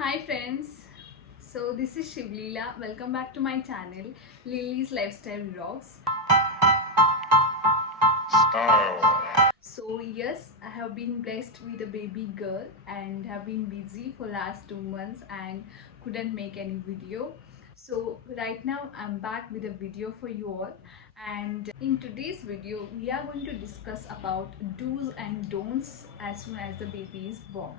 Hi friends, so this is Shivlila. Welcome back to my channel Lily's Lifestyle Vlogs. So yes, I have been blessed with a baby girl and have been busy for last 2 months and couldn't make any video. So right now I'm back with a video for you all, and in today's video we are going to discuss about do's and don'ts as soon as the baby is born.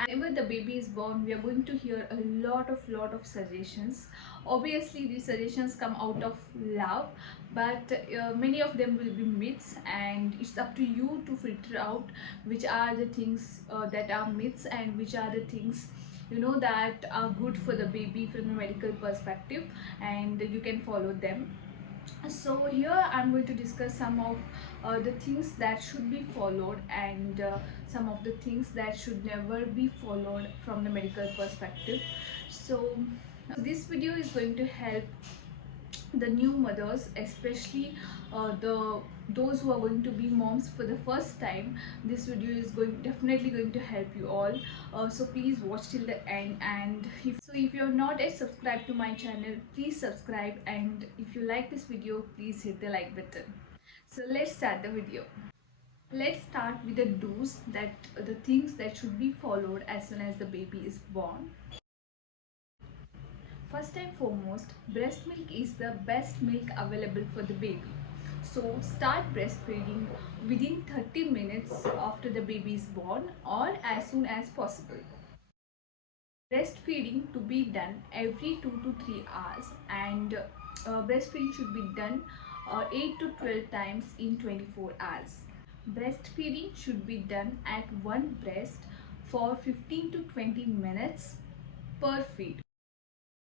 And whenever the baby is born, we are going to hear a lot of suggestions. Obviously these suggestions come out of love, but many of them will be myths, and it's up to you to filter out which are the things that are myths and which are the things that are good for the baby from a medical perspective, and you can follow them. So here I'm going to discuss some of the things that should be followed, and some of the things that should never be followed from the medical perspective. So this video is going to help the new mothers, especially the those who are going to be moms for the first time. This video is definitely going to help you all, so please watch till the end. And if you're not yet subscribed to my channel, please subscribe, and if you like this video, please hit the like button. So let's start the video. Let's start with the do's, that the things that should be followed as soon as the baby is born. First and foremost, breast milk is the best milk available for the baby. So start breastfeeding within 30 minutes after the baby is born or as soon as possible. Breastfeeding to be done every 2 to 3 hours, and breastfeeding should be done 8 to 12 times in 24 hours. Breastfeeding should be done at one breast for 15 to 20 minutes per feed.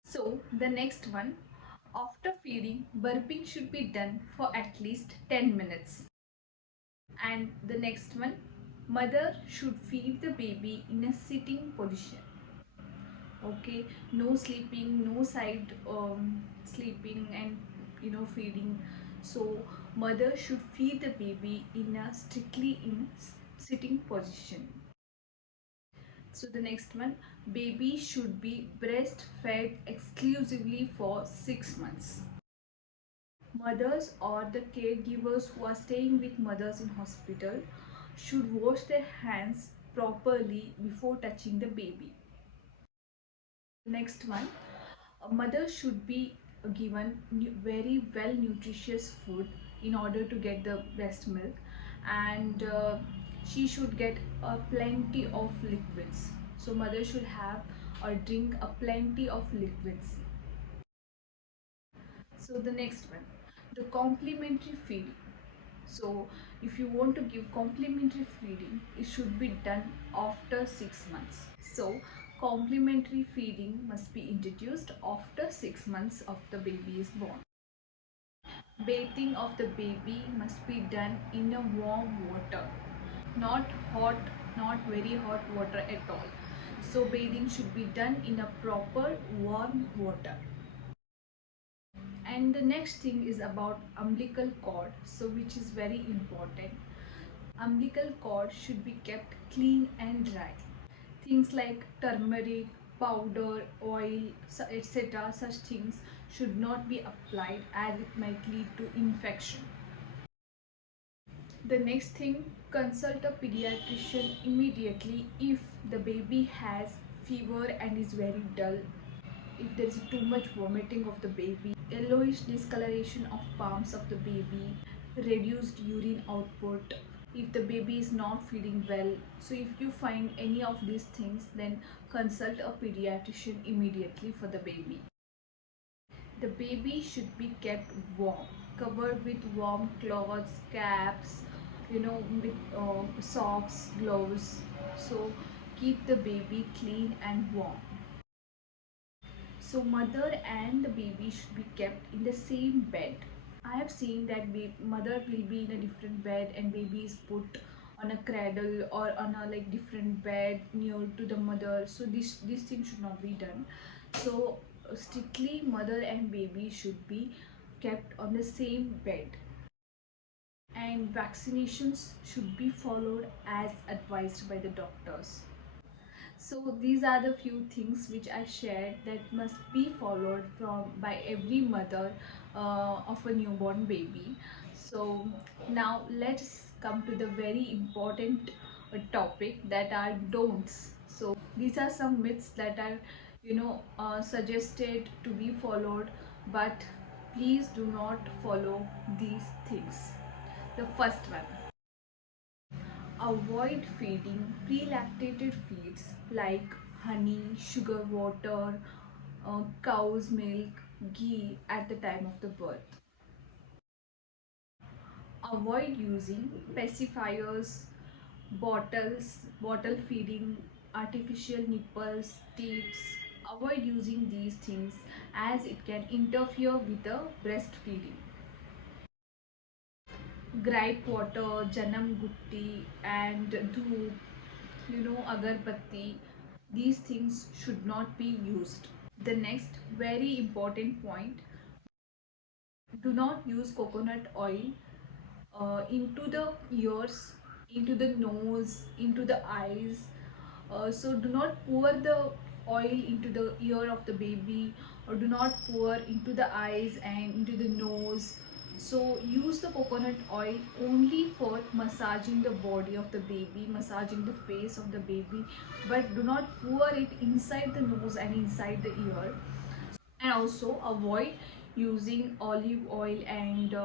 So the next one, after feeding, burping should be done for at least 10 minutes. And the next one, mother should feed the baby in a sitting position. Okay, no sleeping, no side sleeping and feeding. So mother should feed the baby in a strictly in sitting position. So the next one, baby should be breastfed exclusively for 6 months. Mothers or the caregivers who are staying with mothers in hospital should wash their hands properly before touching the baby. Next one, a mother should be given very well nutritious food in order to get the breast milk, and she should get plenty of liquids. So mother should have or drink a plenty of liquids. So the next one, the complementary feeding. So if you want to give complementary feeding, it should be done after 6 months. So complementary feeding must be introduced after 6 months of the baby is born. Bathing of the baby must be done in a warm water, not hot, not very hot water at all. So bathing should be done in a proper warm water. And the next thing is about umbilical cord, so which is very important. Umbilical cord should be kept clean and dry. Things like turmeric powder, oil, etc., such things should not be applied as it might lead to infection. The next thing, consult a pediatrician immediately if the baby has fever and is very dull, if there is too much vomiting of the baby, yellowish discoloration of palms of the baby, reduced urine output, if the baby is not feeding well. So if you find any of these things, then consult a pediatrician immediately for the baby. The baby should be kept warm, covered with warm cloths, caps, with socks, gloves. So keep the baby clean and warm. So mother and the baby should be kept in the same bed. I have seen that mother will be in a different bed and baby is put on a cradle or on a different bed near to the mother. So this thing should not be done. So strictly mother and baby should be kept on the same bed. And vaccinations should be followed as advised by the doctors. So these are the few things which I shared that must be followed from by every mother of a newborn baby. So now let's come to the very important topic, that are don'ts. So these are some myths that are suggested to be followed, but please do not follow these things. The first one: avoid feeding pre-lactated feeds like honey, sugar water, cow's milk, ghee at the time of the birth. Avoid using pacifiers, bottle feeding, artificial nipples, teats. Avoid using these things as it can interfere with the breastfeeding. Gripe water, janam gutti, and dhoop, agarbatti, these things should not be used. The next very important point: do not use coconut oil into the ears, into the nose, into the eyes. So do not pour the oil into the ear of the baby, or do not pour into the eyes and into the nose. So use the coconut oil only for massaging the body of the baby, massaging the face of the baby, but do not pour it inside the nose and inside the ear. And also avoid using olive oil and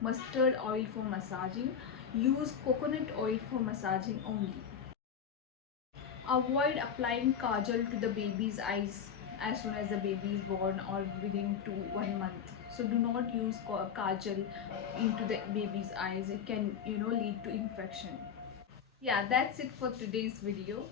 mustard oil for massaging. Use coconut oil for massaging only. Avoid applying kajal to the baby's eyes as soon as the baby is born or within 1 month. So do not use kajal into the baby's eyes. It can lead to infection. Yeah, that's it for today's video.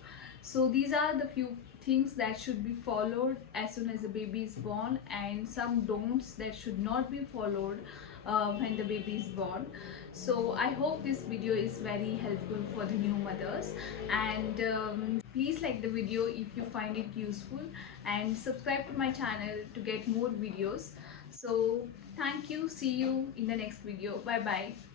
So these are the few things that should be followed as soon as the baby is born, and some don'ts that should not be followed when the baby is born. So I hope this video is very helpful for the new mothers, and please like the video if you find it useful, and subscribe to my channel to get more videos. So thank you, see you in the next video. Bye bye.